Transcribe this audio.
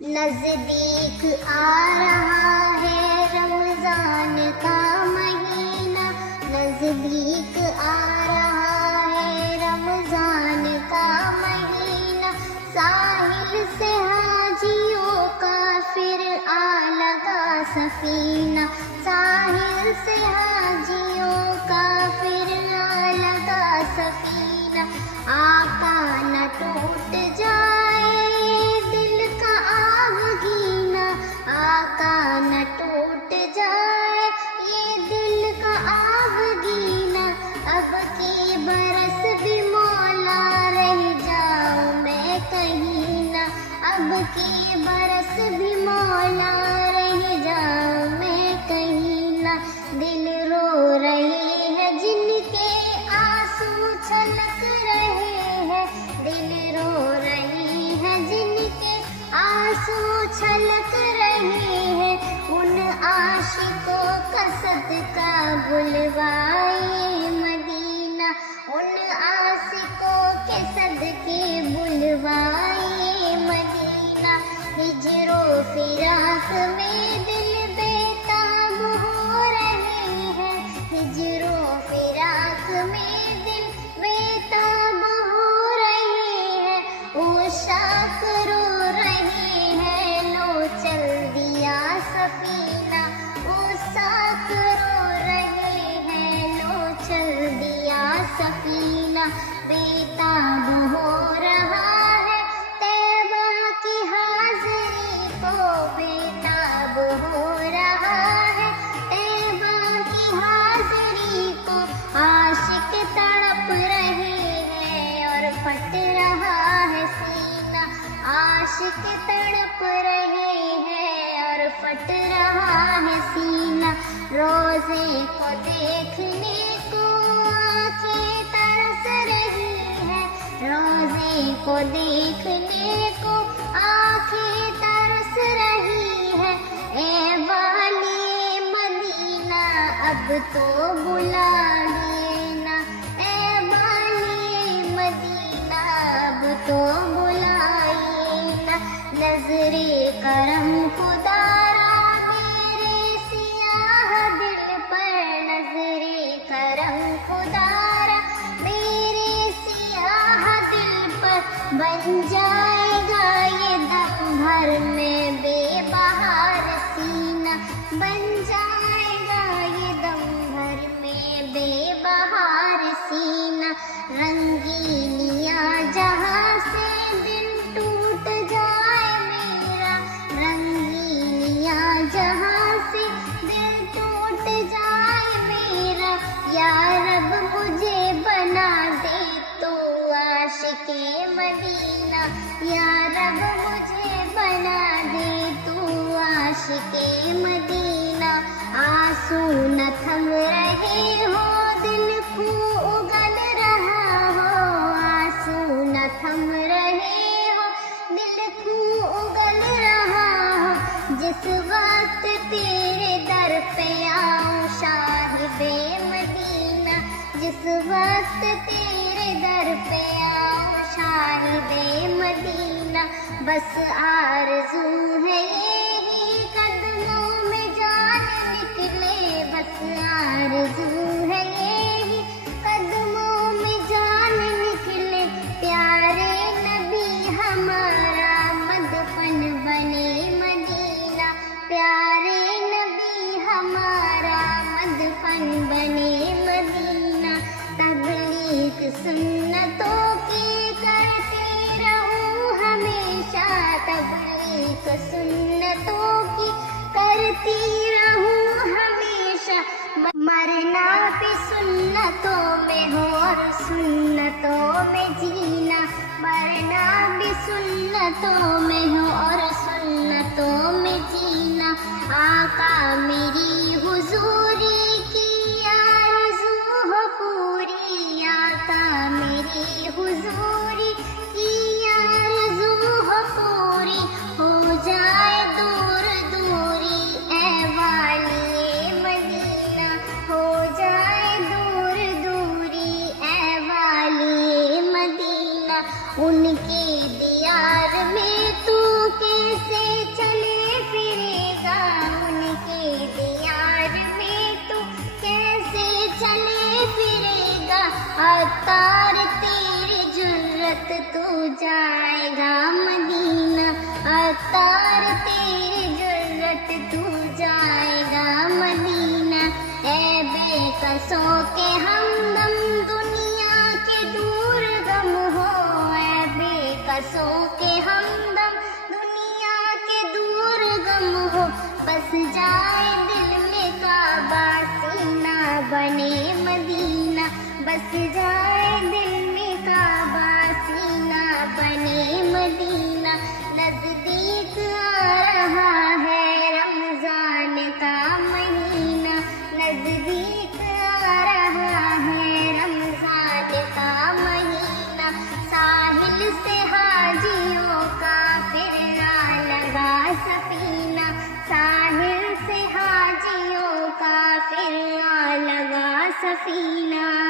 नजदीक आ रहा है रमजान का महीना, नजदीक आ रहा है रमजान का महीना। साहिल से हाजियों का फिर आ लगा सफीना, साहिल से हाजियों का फिर आ लगा सफीना। आका न टूट जाए दिल का आगीना, आका न टूट जाए ये दिल का आगीना। अब की बरस भी मौला रह जाऊं मैं कहीं ना, अब की बरस भी मौला रह जाऊं मैं कहीं ना। दिल रो रहे हैं जिनके आंसू छलक रहे हैं, दिल रो रहे हैं जिनके आंसू छलक रहे हैं। उन आशिकों का सदका बुलवाए मदीना, उन आशिकों के सदके बुलवाए मदीना। हिजरो फिराक में दिल बेताब हो रहे हैं, हिजरो फिराक में दिल बेताब हो रहे हैं। वो शाख रो रहे हैं लो चल दिया सफीना, वो शाख रो रहे हैं लो चल दिया सफीना। बेताब हो रहा है तैबा की हाज़िरी को, बेताब हो रहा है तैबा की हाज़िरी को। आशिक तड़प रहे हैं और फट रहा है सीना, आशिक तड़प रहे हैं और फट रहा है सीना। रोज़े को देखने को आँखें तरस रही है, रोज़े को देखने को आँखें तरस रही है। ए वाली मदीना अब तो बुला लेना, ए वाली मदीना अब तो बुलाइना। नजरे करम खुदारा तेरे सियाह दिल पर, नजरे करम खुदारा मेरे सियाह दिल पर। बन जाएगा ये दम भर में बेबहार सीना, बन जाएगा ये दम भर में बेबहार सीना। रंगीनियाँ जहाँ से दिल टूट जाए मेरा, रंगीनियाँ जहाँ से दिल टूट जाए मेरा। या रब मुझे बना दे तू आशिके मदीना, या रब मुझे बना दे तू आशिके मदीना। आंसू न थम रहे हो दिल खूब उगल रहा हो, आंसू न थम रहे हो दिल खूब उगल रहा हो। जिस वक्त तेरे दर पे आऊं साहिबे मदीना, जिस वक्त तेरे दर पे आऊं साहिबे मदीना। बस आरज़ू है यही कदमों में जान निकले, बस आरज़ू है यही कदमों में जान निकले। प्यारे नबी हमारा मदफन बने मदीना, प्यारे नबी हमारा मदफन बने मदीना। तबलीग सुन्नतों की करती रहूं हमेशा, तबलीग सुन्नतों की करती रहूं हमेशा। मरना भी सुन्नतों में हो और सुन्नतों में जीना, मरना भी सुन्नतों में हो और सुन्नतों में जीना। आका मेरी हुजूरी की आरज़ू हो पूरी, आका मेरी हुजूरी की आरज़ू हो पूरी। हो जाए दूर दूरी ए वाली मदीना, हो जाए दूर दूरी ए वाली मदीना। उनके दियार में तू जाएगा मदीना, अतार तेरी जुर्रत तू जाएगा मदीना। ऐ बेकसों के हमदम दुनिया के दूर गम हो, ऐ बेकसों के हमदम दुनिया के दूर गम हो। बस जाए दिल में काबा सीना बने मदीना, बस जाए दिल में काबा सीना बने मदीना। नजदीक आ रहा है रमजान का महीना, नजदीक आ रहा है रमजान का महीना। साहिल से हाजियों का फिर आ लगा सफीना, साहिल से हाजियों का फिर आ लगा सफीना।